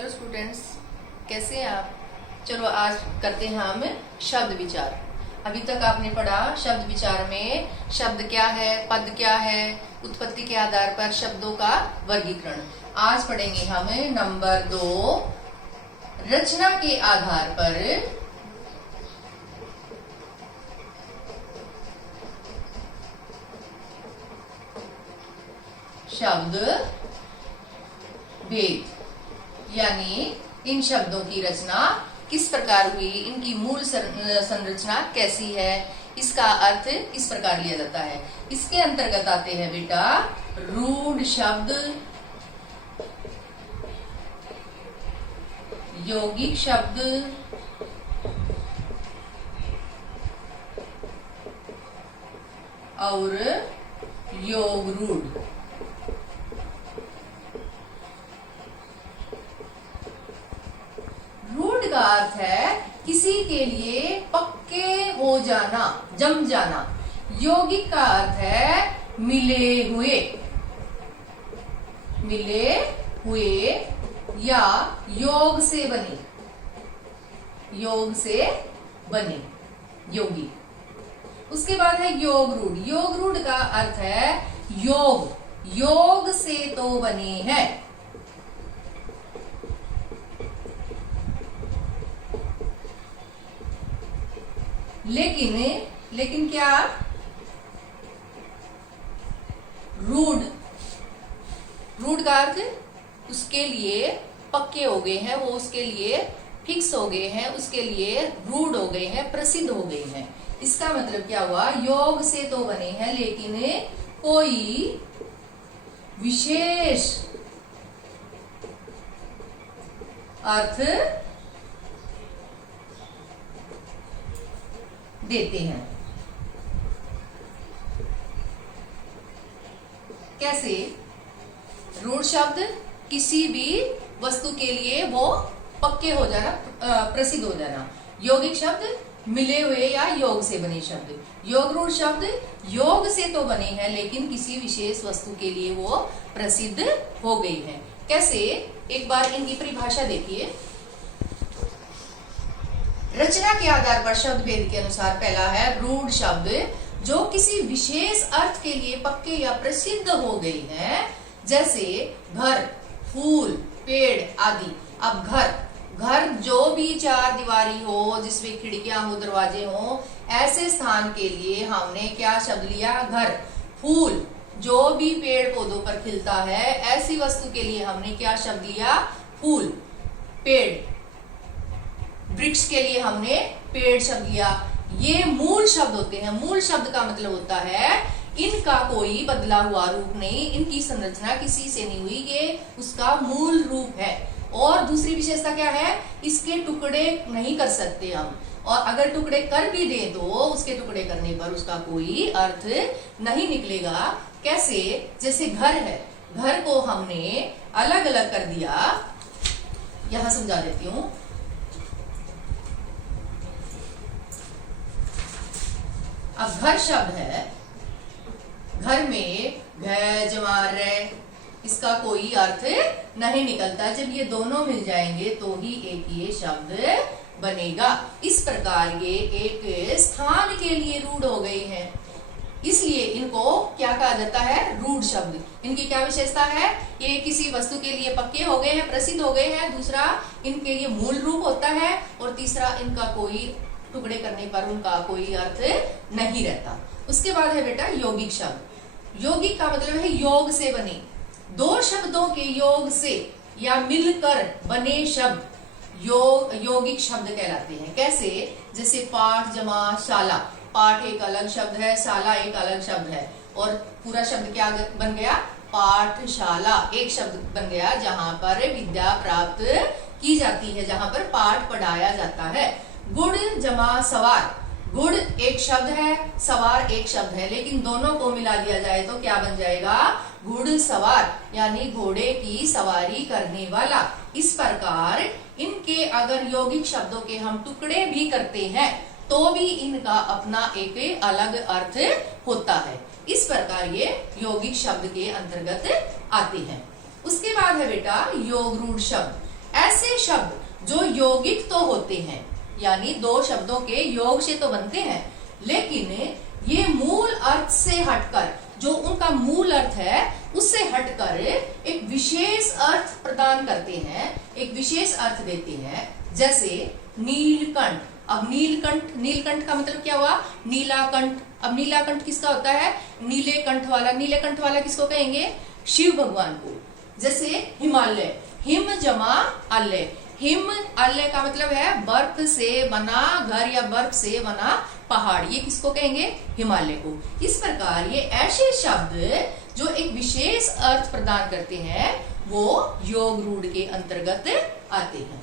Hello students, कैसे हैं आप। चलो आज करते हैं हम शब्द विचार। अभी तक आपने पढ़ा शब्द विचार में शब्द क्या है, पद क्या है, उत्पत्ति के आधार पर शब्दों का वर्गीकरण। आज पढ़ेंगे हम नंबर 2, रचना के आधार पर शब्द भेद, यानी इन शब्दों की रचना किस प्रकार हुई, इनकी मूल संरचना कैसी है, इसका अर्थ किस प्रकार लिया जाता है। इसके अंतर्गत आते हैं बेटा रूढ़ शब्द, यौगिक शब्द, और योग रूढ़। रूढ़ का अर्थ है किसी के लिए पक्के हो जाना, जम जाना। यौगिक का अर्थ है मिले हुए या योग से बने यौगिक। उसके बाद है योग रूढ़। योग रूढ़ का अर्थ है योग से तो बने हैं, लेकिन क्या रूढ़ का अर्थ उसके लिए पक्के हो गए हैं, वो उसके लिए फिक्स हो गए हैं, उसके लिए रूढ़ हो गए हैं, प्रसिद्ध हो गए हैं। इसका मतलब क्या हुआ, योग से तो बने हैं लेकिन कोई विशेष अर्थ देते हैं। कैसे? रूढ़ शब्द किसी भी वस्तु के लिए वो पक्के हो जाना, प्रसिद्ध हो जाना। यौगिक शब्द मिले हुए या योग से बने शब्द। योग रूढ़ शब्द योग से तो बने हैं लेकिन किसी विशेष वस्तु के लिए वो प्रसिद्ध हो गई है। कैसे? एक बार इनकी परिभाषा देखिए। रचना के आधार पर शब्द भेद के अनुसार पहला है रूढ़ शब्द जो किसी विशेष अर्थ के लिए पक्के या प्रसिद्ध हो गई है, जैसे घर, फूल, पेड़ आदि। अब घर जो भी चार दीवारी हो, जिसमें खिड़कियां हो, दरवाजे हो, ऐसे स्थान के लिए हमने क्या शब्द लिया, घर। फूल जो भी पेड़ पौधों पर खिलता है, ऐसी वस्तु के लिए हमने क्या शब्द लिया, फूल। पेड़, वृक्ष के लिए हमने पेड़ शब्द लिया। ये मूल शब्द होते हैं। मूल शब्द का मतलब होता है इनका कोई बदला हुआ रूप नहीं, इनकी संरचना किसी से नहीं हुई, ये उसका मूल रूप है। और दूसरी विशेषता क्या है, इसके टुकड़े नहीं कर सकते हम, और अगर टुकड़े कर भी दे तो उसके टुकड़े करने पर उसका कोई अर्थ नहीं निकलेगा। कैसे? जैसे घर है, घर को हमने अलग अलग कर दिया। यहां समझा देती हूं। अब घर शब्द है, घर में घ जमा रे, इसका कोई अर्थ नहीं निकलता। जब ये दोनों मिल जाएंगे तो ही एक ये शब्द बनेगा। इस प्रकार ये एक स्थान के लिए रूढ़ हो गई है, इसलिए इनको क्या कहा जाता है, रूढ़ शब्द। इनकी क्या विशेषता है, ये किसी वस्तु के लिए पक्के हो गए हैं, प्रसिद्ध हो गए हैं। दूसरा, इनके ये मूल रूप होता है। और तीसरा, इनका कोई टुकड़े करने पर उनका कोई अर्थ नहीं रहता। उसके बाद है बेटा यौगिक शब्द। यौगिक का मतलब है योग से बने। दो शब्दों के योग से या मिलकर बने शब्द यौगिक शब्द कहलाते हैं। कैसे? जैसे पाठ जमा शाला। पाठ एक अलग शब्द है, शाला एक अलग शब्द है, और पूरा शब्द क्या बन गया, पाठशाला एक शब्द बन गया, जहां पर विद्या प्राप्त की जाती है, जहां पर पाठ पढ़ाया जाता है। गुड़ जमा सवार। गुड़ एक शब्द है, सवार एक शब्द है, लेकिन दोनों को मिला दिया जाए तो क्या बन जाएगा, घुड़सवार, यानी घोड़े की सवारी करने वाला। इस प्रकार इनके अगर यौगिक शब्दों के हम टुकड़े भी करते हैं तो भी इनका अपना एक अलग अर्थ होता है। इस प्रकार ये यौगिक शब्द के अंतर्गत आते हैं। उसके बाद है बेटा योग रूढ़ शब्द। ऐसे शब्द जो यौगिक तो होते हैं, यानी दो शब्दों के योग से तो बनते हैं, लेकिन ये मूल अर्थ से हटकर, जो उनका मूल अर्थ है उससे हटकर एक विशेष अर्थ प्रदान करते हैं, एक विशेष अर्थ देते हैं। जैसे नीलकंठ। अब नीलकंठ, नीलकंठ का मतलब क्या हुआ? नीलाकंठ। अब नीलाकंठ किसका होता है? नीले कंठ वाला। नीले कंठ वाला किसको कहेंगे? शिव भगवान को। जैसे हिमालय, हिम जमा आलय। हिम आलय का मतलब है बर्फ से बना घर या बर्फ से बना पहाड़, ये किसको कहेंगे? हिमालय को। इस प्रकार ये ऐसे शब्द जो एक विशेष अर्थ प्रदान करते हैं वो योग रूढ़ के अंतर्गत आते हैं।